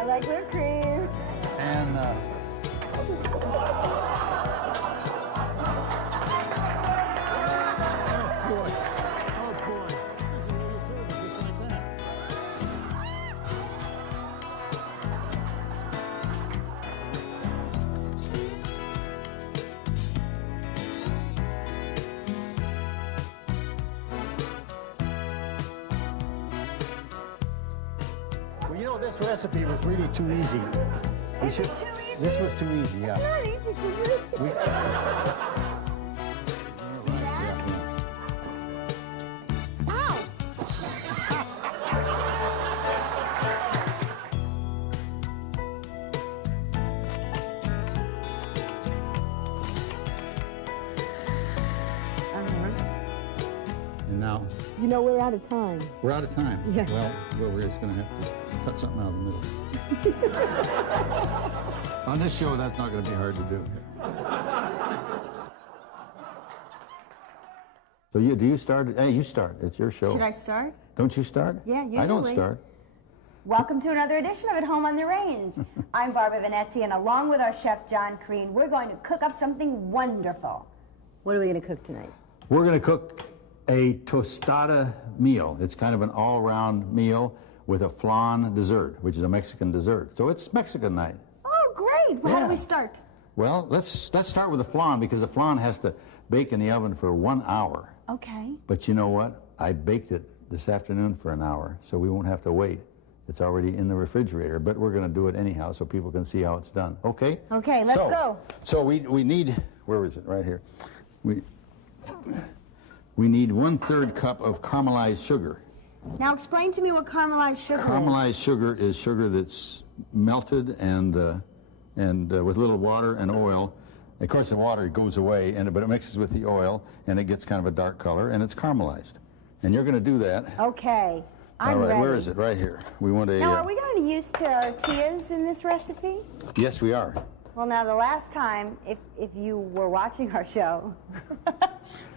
I like whipped cream. And you know, this recipe was really too easy. Is it too easy? This was too easy, yeah. It's not easy for you. See that? Ow! And now, You know, we're out of time. we're out of time. Yeah. Well, we're just going to have to cut something out of the middle. On this show, that's not going to be hard to do. So do you start? Hey, you start. It's your show. Should I start? Don't you start? Yeah, I don't usually. start. Welcome to another edition of At Home on the Range. I'm Barbara Venezia, and along with our chef, John Crean, we're going to cook up something wonderful. What are we going to cook tonight? We're going to cook a tostada meal. It's kind of an all-round meal with a flan dessert, which is a Mexican dessert. So it's Mexican night. Oh, great. Well, how do we start? Well, let's start with the flan, because the flan has to bake in the oven for 1 hour. Okay. But you know what? I baked it this afternoon for an hour, so we won't have to wait. It's already in the refrigerator, but we're going to do it anyhow so people can see how it's done. Okay? Okay, let's go. So we need, where is it? Right here. We need 1/3 cup of caramelized sugar. Now explain to me what caramelized sugar Caramelized is. sugar is sugar that's melted and with a little water and oil. Of course, the water goes away, but it mixes with the oil, and it gets kind of a dark color, and it's caramelized. And you're going to do that. Okay, I'm All right, ready. where is it? Right here. We want a... Now, are we going to use tortillas in this recipe? Yes, we are. Well, now, the last time, if you were watching our show,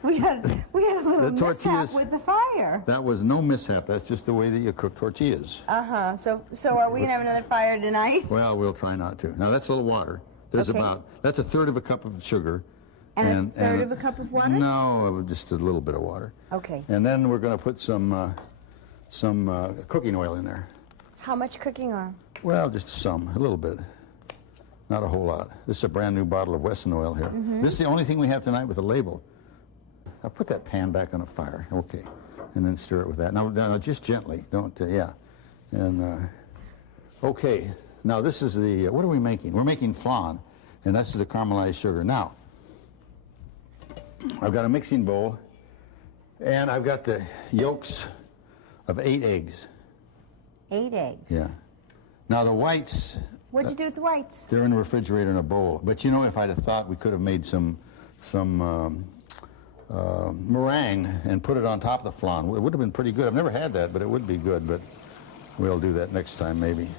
we had a little mishap with the fire. That was no mishap. That's just the way that you cook tortillas. Uh-huh. So are we going to have another fire tonight? Well, we'll try not to. Now, that's a little water. There's Okay. that's 1/3 of a cup of sugar. And a third of a cup of water? No, just a little bit of water. Okay. And then we're going to put some cooking oil in there. How much cooking oil? Well, just some, a little bit. Not a whole lot. This is a brand new bottle of Wesson oil here. This is the only thing we have tonight with a label. I'll put that pan back on the fire. Okay. And then stir it with that. Now just gently. Don't, yeah. And, okay. Now this is the, what are we making? We're making flan. And this is the caramelized sugar. Now, I've got a mixing bowl. And I've got the yolks of 8 eggs. 8 eggs. Yeah. Now the whites... What'd you do with the whites? They're in the refrigerator in a bowl. But you know, if I'd have thought we could have made some meringue and put it on top of the flan, it would have been pretty good. I've never had that, but it would be good. But we'll do that next time, maybe.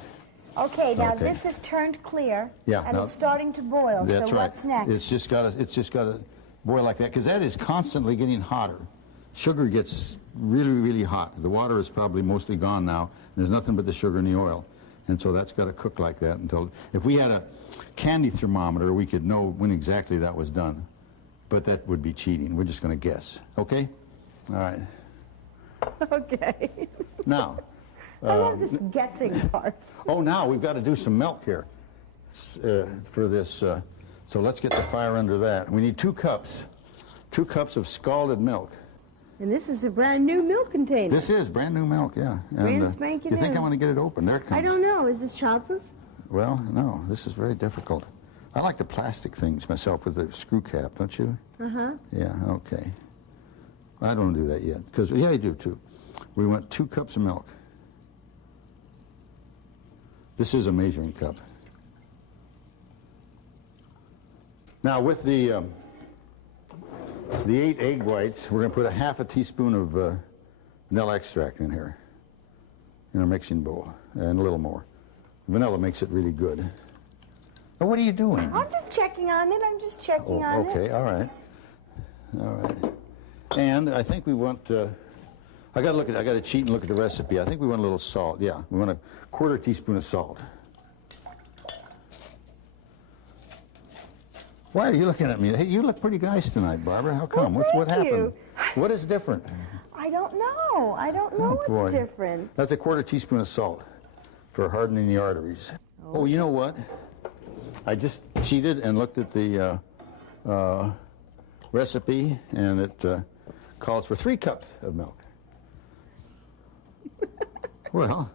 Okay, now Okay. this has turned clear, Yeah, and now- it's starting to boil. That's So right. what's next? It's just got to boil like that, because that is constantly getting hotter. Sugar gets really, really hot. The water is probably mostly gone now. There's nothing but the sugar and the oil. And so that's got to cook like that until, if we had a candy thermometer, we could know when exactly that was done. But that would be cheating. We're just going to guess. Okay? All right. Okay. Now. I love this guessing part. Oh, now we've got to do some milk here for this. So let's get the fire under that. We need 2 cups. 2 cups of scalded milk. And this is a brand new milk container. This is brand new milk, yeah. And, Brand spanking you think new. I'm going to get it open? There it comes. I don't know. Is this childproof? Well, no. This is very difficult. I like the plastic things myself with the screw cap, don't you? Uh-huh. Yeah, okay. I don't do that yet. Because, yeah, I do too. We want 2 cups of milk. This is a measuring cup. Now, with the 8 egg whites, we're going to put a ½ teaspoon of vanilla extract in here, in our mixing bowl, and a little more. Vanilla makes it really good. Now, what are you doing? I'm just checking on it. I'm just checking on it. Okay, all right. All right. And I think we want, I got to cheat and look at the recipe. I think we want a little salt. Yeah, we want a 1/4 teaspoon of salt. Why are you looking at me? Hey, you look pretty nice tonight, Barbara. How come? Well, what thank happened? you. What is different? I don't know. I don't know Oh, boy. what's different. That's a quarter teaspoon of salt for hardening the arteries. Oh, you know what? I just cheated and looked at the recipe, and it calls for 3 cups of milk. Well,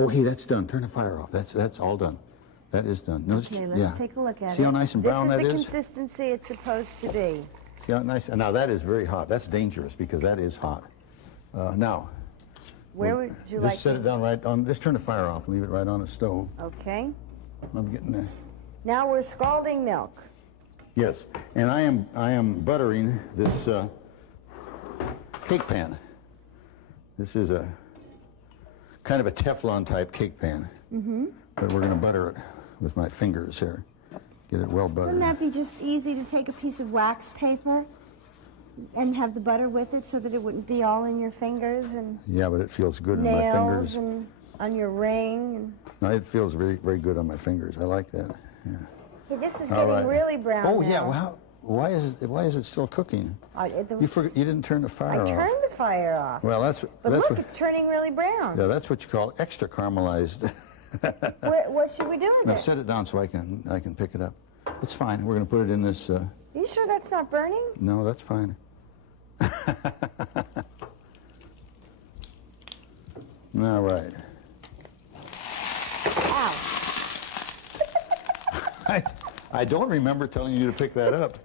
oh, hey, that's done. Turn the fire off. That's all done. That is done. No, Okay, let's take a look at it. See how nice and brown that This is? is the consistency it's supposed to be. See how nice? Now that is very hot. That's dangerous because that is hot. Now, Where would you just like set it down right on. Just turn the fire off and leave it right on the stove. Okay. I'm getting there. Now we're scalding milk. Yes, and I am buttering this cake pan. This is a kind of a Teflon type cake pan. Mm-hmm. But we're going to butter it with my fingers here. Get it well buttered. Wouldn't that be just easy to take a piece of wax paper and have the butter with it so that it wouldn't be all in your fingers and Yeah, but it feels good in my fingers. nails and on your ring? And... No, it feels very, very good on my fingers. I like that. Yeah. Hey, this is All getting right. really brown Oh now. yeah. Well, why is it still cooking? You didn't turn the fire I off. turned the fire off. Well, that's But that's look, what, it's turning really brown. yeah, that's what you call extra caramelized. What should we do with Now it? set it down so I can pick it up. It's fine. We're going to put it in this. Are you sure that's not burning? No, that's fine. All right. Ow. I don't remember telling you to pick that up.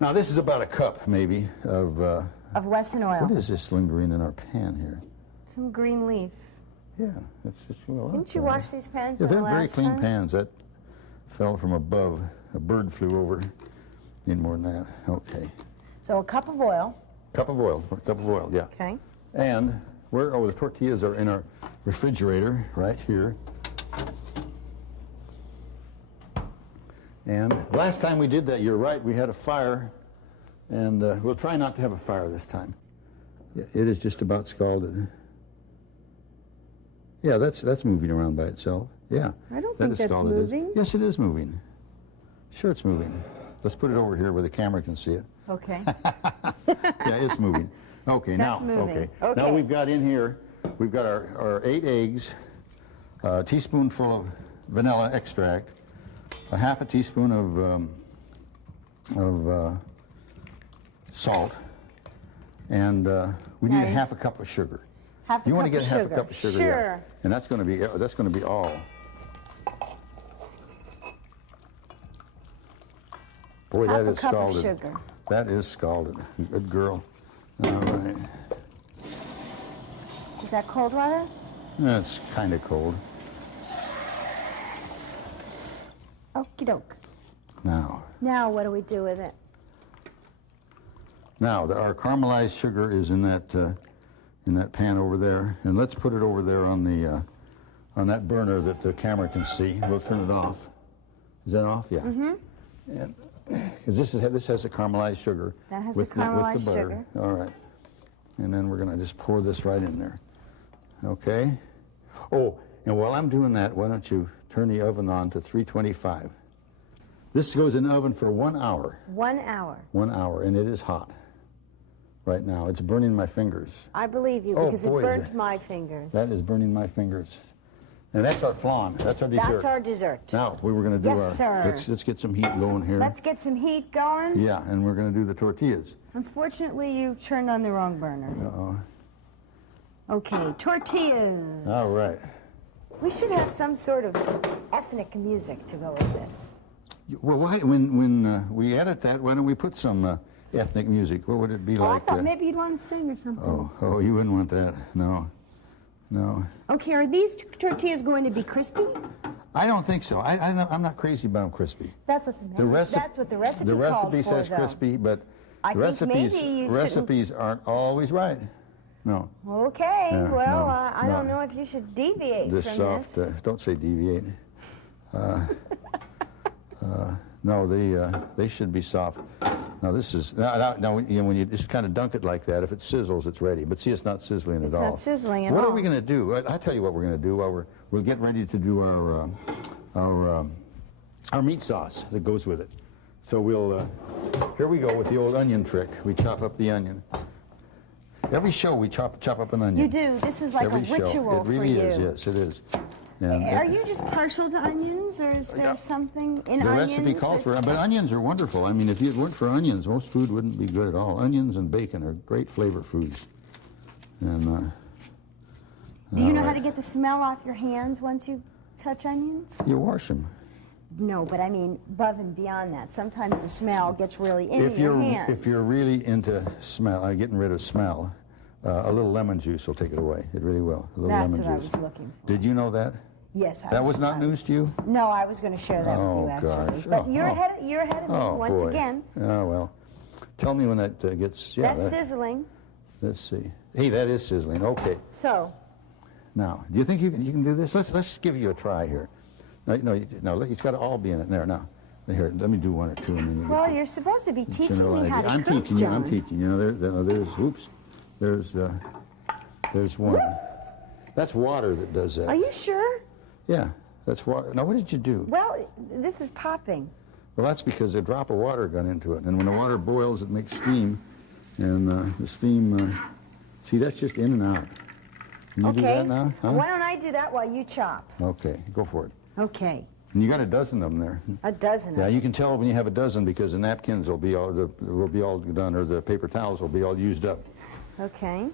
Now this is about a cup, maybe, of. Of Wesson oil. What is this lingering in our pan here? Some green leaf. Yeah, it's well. Didn't you wash these pans Yeah, the they're very last clean time? pans. That fell from above. A bird flew over. Need more than that. Okay. So a cup of oil. Cup of oil. Yeah. Okay. And the tortillas are in our refrigerator right here. And last time we did that, you're right, we had a fire, and we'll try not to have a fire this time. Yeah, it is just about scalded. Yeah, that's moving around by itself. Yeah. I don't that think is that's scalded. moving. Yes, it is moving. Sure, it's moving. Let's put it over here where the camera can see it. Okay. Yeah, it's moving. Okay, That's now, moving. okay. Now Okay. we've got in here, we've got our 8 eggs, a teaspoonful of vanilla extract, a half a teaspoon of salt, and we need a Okay. half a cup of sugar. Half a You want to cup get of half a cup of sugar? Sure. Yeah. And that's going to be all. Boy, Half that a is cup of scalded. sugar. That is scalded. Good girl. All right. Is that cold water? That's kind of cold. Okie doke. Now, Now what do we do with it? our caramelized sugar is in that pan over there, and let's put it over there on that burner that the camera can see. We'll turn it off. Is that off? Yeah. Mm-hmm. And because this has the caramelized sugar. That has with the caramelized with the butter. sugar. All right. And then we're going to just pour this right in there. Okay. Oh, and while I'm doing that, why don't you turn the oven on to 325? This goes in the oven for 1 hour. 1 hour. 1 hour, and it is hot right now. It's burning my fingers. I believe you Oh, because boy, it is burnt it- my fingers. That is burning my fingers. And that's our flan. That's our dessert. That's our dessert. Now, we were going to do Yes, sir. Let's get some heat going here. Let's get some heat going. Yeah, and we're going to do the tortillas. Unfortunately, you turned on the wrong burner. Uh-oh. Okay, tortillas. All right. We should have some sort of ethnic music to go with this. Well, when we edit that, why don't we put some ethnic music? What would it be Oh, I like? thought maybe you'd want to sing or something. Oh, you wouldn't want that. No. Okay, are these tortillas going to be crispy? I don't think so. I'm not crazy about them crispy. That's what that's what the recipe The called recipe for, says though. crispy, but I the think maybe you recipes aren't always right. No. Okay, Yeah, well, no, I don't know if you should deviate This from soft. this. Don't say deviate. No, they should be soft. Now this is now when you just kind of dunk it like that, if it sizzles, it's ready. But see, it's not sizzling It's at all. not sizzling at What all. are we going to do? I'll tell you what we're going to do while we'll get ready to do our our meat sauce that goes with it. So we'll, here we go with the old onion trick. We chop up the onion. Every show we chop up an onion. You do. This is like Every a show. ritual It really for is, you. yes, it is. And Are you just partial to onions, or is there something in the onions? recipe calls for it, but onions are wonderful. I mean, if it weren't for onions, most food wouldn't be good at all. Onions and bacon are great flavor foods. And Do you know how to get the smell off your hands once you touch onions? you wash them. No, but I mean above and beyond that. Sometimes the smell gets really into your hands. If you're really into smell, getting rid of smell, a little lemon juice will take it away. It really will. A little That's lemon what juice. I was looking for. Did you know that? Yes, That was not news to you? No, I was going to share that with you, actually. Gosh. But you're ahead of me Oh, once boy. again. Oh, well. Tell me when that gets... Yeah, That's sizzling. let's see. Hey, that is sizzling. Okay. So, Now, do you think you can do this? Let's give you a try here. No, it's got to all be in it. There, now. Here, let me do one or two. And then well, you're supposed to be teaching me how to I'm cook, teaching you. John. I'm teaching you. There's one. That's water that does that. Are you sure? Yeah, that's water. Now, what did you do? Well, this is popping. Well, that's because a drop of water got into it. And when the water boils, it makes steam. And the steam, see, that's just in and out. Can you do Okay. that now? Huh? Why don't I do that while you chop? Okay, go for it. Okay. And you got a dozen of them there. A dozen. Yeah, of you can tell when you have a dozen because the napkins will be all done, or the paper towels will be all used up. them. Okay.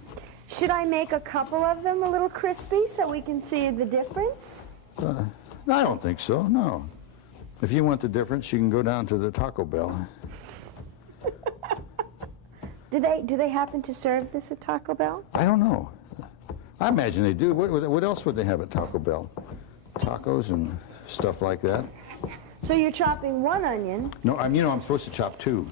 Should I make a couple of them a little crispy so we can see the difference? I don't think so. No. If you want the difference, you can go down to the Taco Bell. Do they happen to serve this at Taco Bell? I don't know. I imagine they do. What else would they have at Taco Bell? Tacos and stuff like that. So you're chopping one onion. No, I'm supposed to chop two.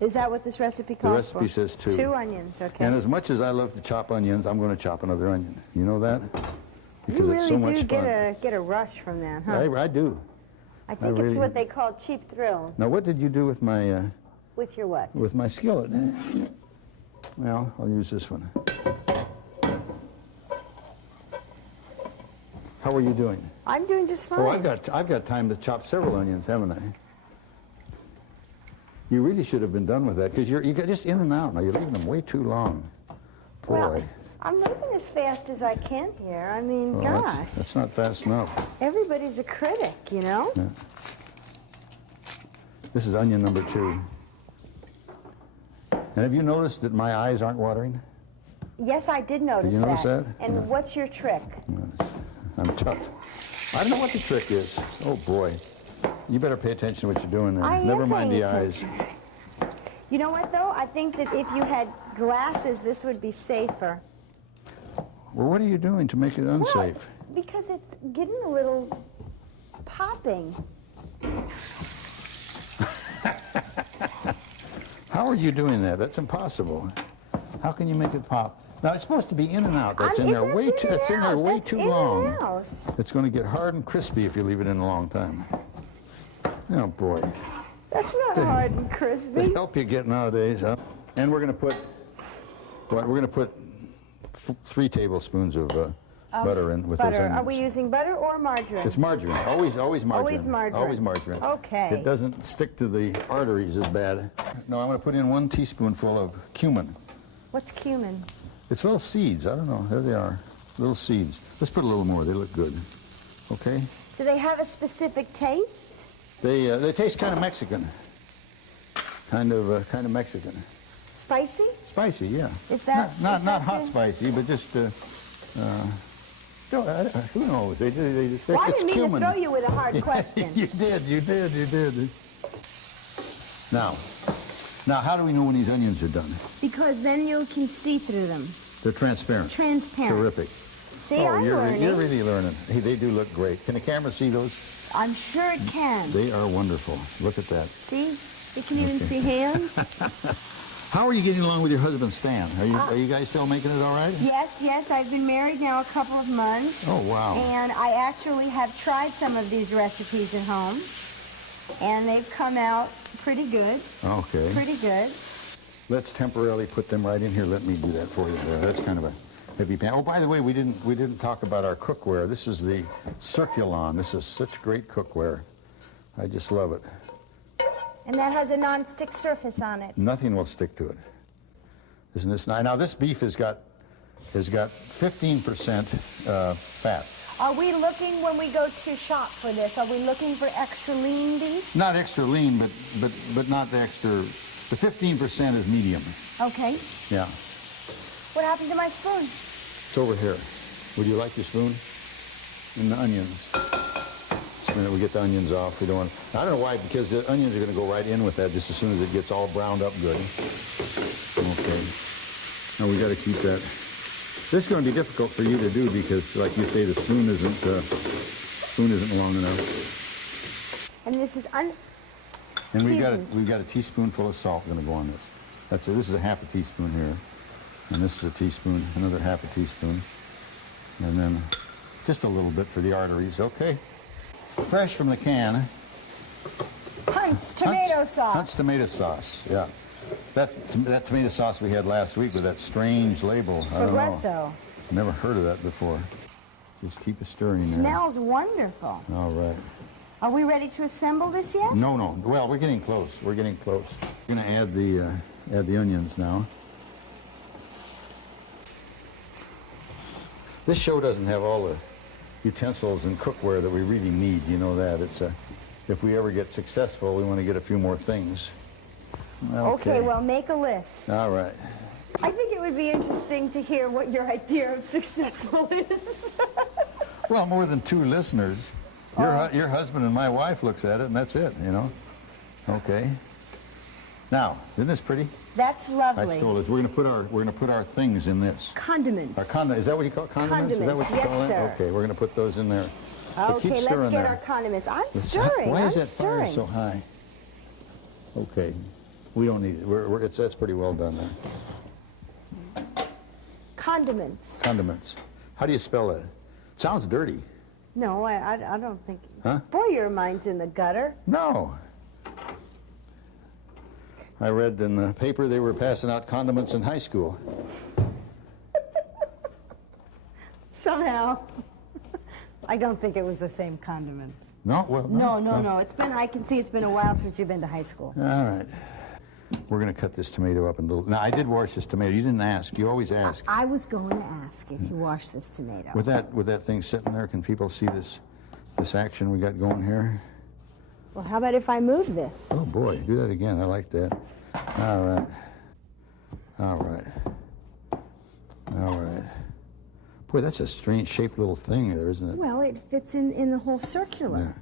Is that what this recipe The calls for? recipe says two. Two onions, okay. And as much as I love to chop onions, I'm going to chop another onion. You know that? Because you it's really so much do fun. get a rush from that, huh? I do. I think it's really- what they call cheap thrills. Now, what did you do with my With your what? with my skillet? Well, I'll use this one. How are you doing? I'm doing just fine. Oh, I've got time to chop several onions, haven't I? You really should have been done with that because you got just in and out. Now you're leaving them way too long. Boy. Well, I'm moving as fast as I can here. I mean, Well, gosh. that's not fast enough. Everybody's a critic, you know? Yeah. This is onion number 2. And have you noticed that my eyes aren't watering? Yes, I did notice you notice that? And Yeah. what's your trick? I'm tough. I don't know what the trick is. Oh, boy. You better pay attention to what you're doing there. I am Never mind paying the eyes. attention. You know what, though? I think that if you had glasses, this would be safer. Well, what are you doing to make it unsafe? Well, because it's getting a little popping. How are you doing that? That's impossible. How can you make it pop? Now it's supposed to be in and out. That's in there way too. That's in there way too long. It's going to get hard and crispy if you leave it in a long time. Oh boy. That's not hard and They crispy. help you get nowadays, huh? And we're going to put. What? We're going to put 3 tablespoons of butter in with those Butter. onions. Are we using butter or margarine? It's margarine. Always margarine. Always margarine. Always margarine. Okay. It doesn't stick to the arteries as bad. No, I'm going to put in 1 teaspoonful of cumin. What's cumin? It's little seeds. I don't know. There they are. Little seeds. Let's put a little more. They look good. Okay? Do they have a specific taste? They taste kind of Mexican. Kind of Mexican. Spicy? Spicy, yeah. Is that not hot the- spicy, but just who knows? They just. Well, I it's didn't mean cumin. to throw you with a hard question. You did. Now, how do we know when these onions are done? Because then you can see through them. They're transparent. Transparent. Terrific. See, I'm you're learning. really learning. Hey, they do look great. Can the camera see those? I'm sure it can. They are wonderful. Look at that. See? You can even see hands. How are you getting along with your husband, Stan? Are you guys still making it all right? Yes. I've been married now a couple of months. Oh, wow. And I actually have tried some of these recipes at home. And they've come out pretty good. Okay. Pretty good. Let's temporarily put them right in here. Let me do that for you there. That's kind of a heavy pan. Oh, by the way, we didn't talk about our cookware. This is the Circulon. This is such great cookware. I just love it. And that has a non-stick surface on it. Nothing will stick to it. Isn't this nice? Now this beef has got 15% fat. Are we looking, when we go to shop for this, are we looking for extra lean beef? Not extra lean, but not the extra. The 15% is medium. Okay. Yeah. What happened to my spoon? It's over here. Would you like your spoon? And the onions. Just a minute, we get the onions off. We don't want. I don't know why, because the onions are going to go right in with that just as soon as it gets all browned up good. Okay. Now we got to keep that. This is going to be difficult for you to do because, like you say, the spoon isn't long enough. And this is And we've got a teaspoonful of salt going to go on this. That's it. This is a half a teaspoon here, and this is a teaspoon, another half a teaspoon, and then just a little bit for the arteries. Okay. Fresh from the can. Hunt's tomato sauce. Hunt's tomato sauce. Yeah. That tomato sauce we had last week with that strange label. I don't know. Progresso. Never heard of that before. Just keep it stirring there. Smells wonderful. All right. Are we ready to assemble this yet? No. Well, we're getting close. We're getting close. We're going to add the onions now. This show doesn't have all the utensils and cookware that we really need. You know that. It's if we ever get successful, we want to get a few more things. Okay, well, make a list. All right. I think it would be interesting to hear what your idea of successful is. Well, more than 2 listeners. Your husband and my wife looks at it, and that's it, you know. Okay. Now, isn't this pretty? That's lovely. I stole this. We're going to put our things in this. Condiments. Is that what you call condiments? Is that what you yes, call sir. It? Okay, we're going to put those in there. But keep Okay, let's stirring get there. our condiments. I'm stirring. Why is I'm that stirring. fire so high? Okay. We don't need it. That's pretty well done there. Condiments. Condiments. How do you spell that? It sounds dirty. No, I don't think. Huh? Boy, your mind's in the gutter. No. I read in the paper they were passing out condiments in high school. Somehow. I don't think it was the same condiments. No? Well, No. I can see it's been a while since you've been to high school. All right. We're going to cut this tomato up in little. Now, I did wash this tomato. You didn't ask. You always ask. I was going to ask if you wash this tomato. With that thing sitting there, can people see this action we got going here? Well, how about if I move this? Oh, boy. Do that again. I like that. All right. All right. All right. Boy, that's a strange shaped little thing there, isn't it? Well, it fits in the whole circular. Yeah.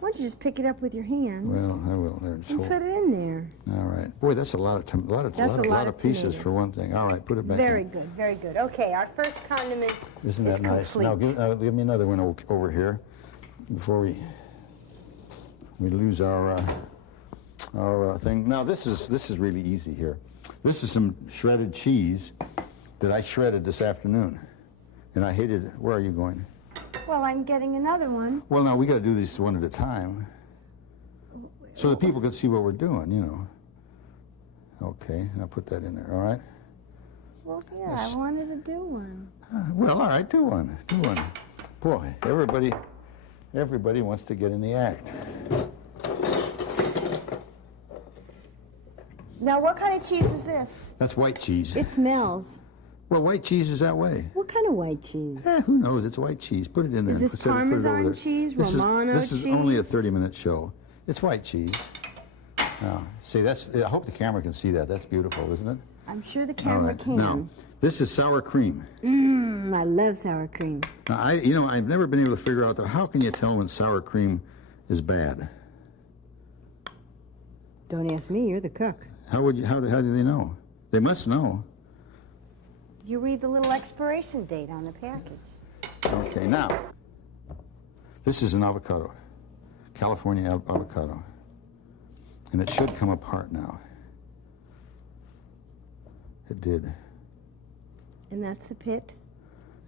Why don't you just pick it up with your hands? Well, I will. There, and put it in there. All right. Boy, that's a lot of pieces tomatoes. for one thing. All right, put it back Very in. good, very good. Okay, our first condiment Isn't is that nice? complete. Now, give me another one over here before we lose our thing. Now, this is really easy here. This is some shredded cheese that I shredded this afternoon, and I hated it. Where are you going? Well, I'm getting another one. Well, now we got to do these one at a time, so that people can see what we're doing. You know. Okay, I'll put that in there. All right. Well, yeah, Yes. I wanted to do one. Well, all right, do one. Do one. Boy, everybody wants to get in the act. Now, what kind of cheese is this? That's white cheese. It smells. Well, white cheese is that way. What kind of white cheese? Who knows? It's white cheese. Put it in there. Is this Put it over Parmesan there. cheese, This Romano This is only a cheese? 30-minute show. It's white cheese. Now, see, I hope the camera can see that. That's beautiful, isn't it? I'm sure the All camera right. can. Now, this is sour cream. I love sour cream. Now, I've never been able to figure out, how can you tell when sour cream is bad? Don't ask me, you're the cook. How do they know? They must know. You read the little expiration date on the package. Okay, now, this is an avocado, California avocado, and it should come apart now. It did. And that's the pit?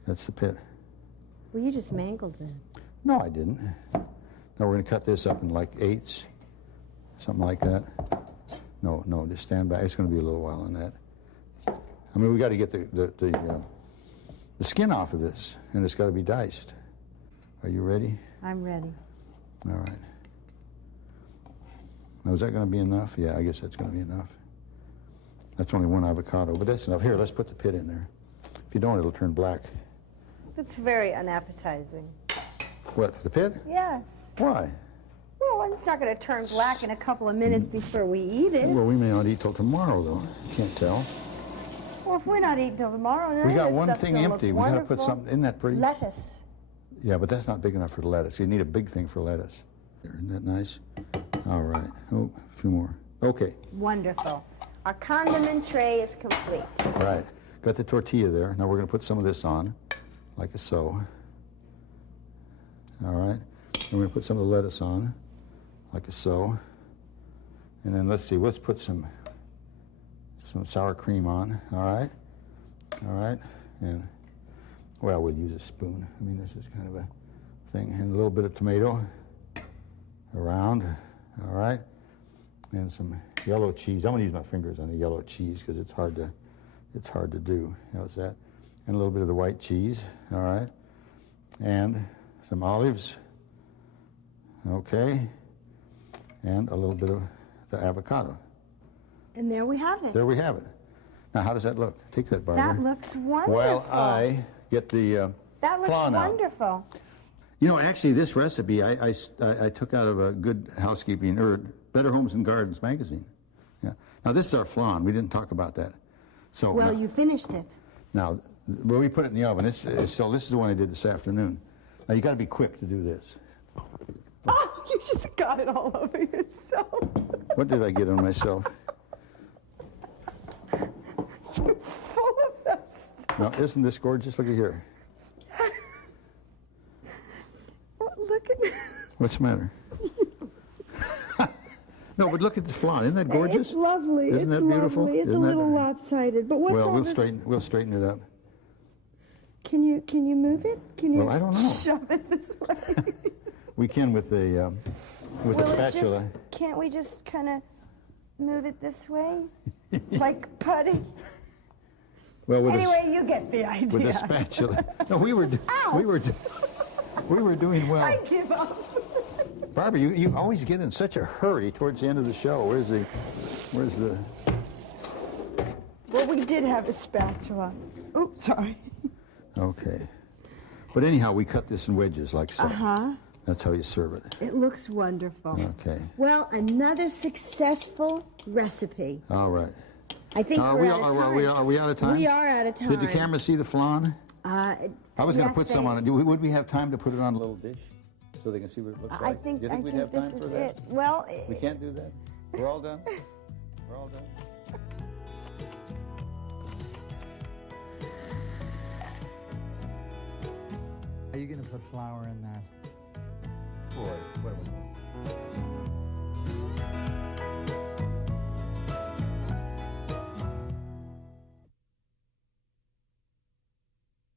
That's the pit. Well, you just mangled it. No, I didn't. Now we're going to cut this up in like eighths, something like that. No, just stand back. It's going to be a little while on that. I mean, we got to get the skin off of this, and it's got to be diced. Are you ready? I'm ready. All right. Now, is that going to be enough? Yeah, I guess that's going to be enough. That's only one avocado, but that's enough. Here, let's put the pit in there. If you don't, it'll turn black. That's very unappetizing. What, the pit? Yes. Why? Well, it's not going to turn black in a couple of minutes before we eat it. Well, we may not eat till tomorrow, though. Can't tell. Well, if we're not eating till tomorrow, none We of got this one stuff's thing gonna empty. look We got to wonderful. put something, isn't that pretty? Lettuce. Yeah, but that's not big enough for the lettuce. You need a big thing for lettuce. Isn't that nice? All right. Oh, a few more. Okay. Wonderful. Our condiment tray is complete. Right. Got the tortilla there. Now we're going to put some of this on, like so. All right. And we're going to put some of the lettuce on, like so. And then let's see. Let's put some sour cream on. All right. All right. And well, we'll use a spoon. I mean, this is kind of a thing. And a little bit of tomato around. All right. And some yellow cheese. I'm going to use my fingers on the yellow cheese because it's hard to do. How's that? And a little bit of the white cheese. All right. And some olives. Okay. And a little bit of the avocado. And there we have it. There we have it. Now, how does that look? Take that, Barbara. That looks wonderful. While I get the that looks flan out. wonderful. You know, actually, this recipe I took out of a Good Housekeeping, or Better Homes and Gardens magazine. Yeah. Now, this is our flan. We didn't talk about that. So Well, now, you finished it. now, well, we put it in the oven. This is the one I did this afternoon. Now, you got to be quick to do this. Oh, you just got it all over yourself. What did I get on myself? You're full of that stuff. Now, isn't this gorgeous? Look at here. Look at What's the matter? No, but look at the flan. Isn't that gorgeous? It's lovely. Isn't that beautiful? Lovely. It's Isn't a that- little lopsided, but what's Well, all we'll this? we'll straighten it up. Can you move it? Can you Well, I don't know. shove it this way? We can with the Will it spatula. just, can't we just kind of move it this way? Like putty? Well, with Anyway, you get the idea. with a spatula. No, we were doing well. I give up. Barbara, you always get in such a hurry towards the end of the show. Where's the? Well, we did have a spatula. Oops, sorry. Okay. But anyhow, we cut this in wedges like so. Uh-huh. That's how you serve it. It looks wonderful. Okay. Well, another successful recipe. All right. I think Are we're we out of time. are we out of time? We are out of time. Did the camera see the flan? I was going to yes, put some they- on it. Would we have time to put it on a little dish so they can see what it looks like? I think Do you think we'd have this time is for that? it. Well, We can't do that? We're all done? We're all done? Are you going to put flour in that?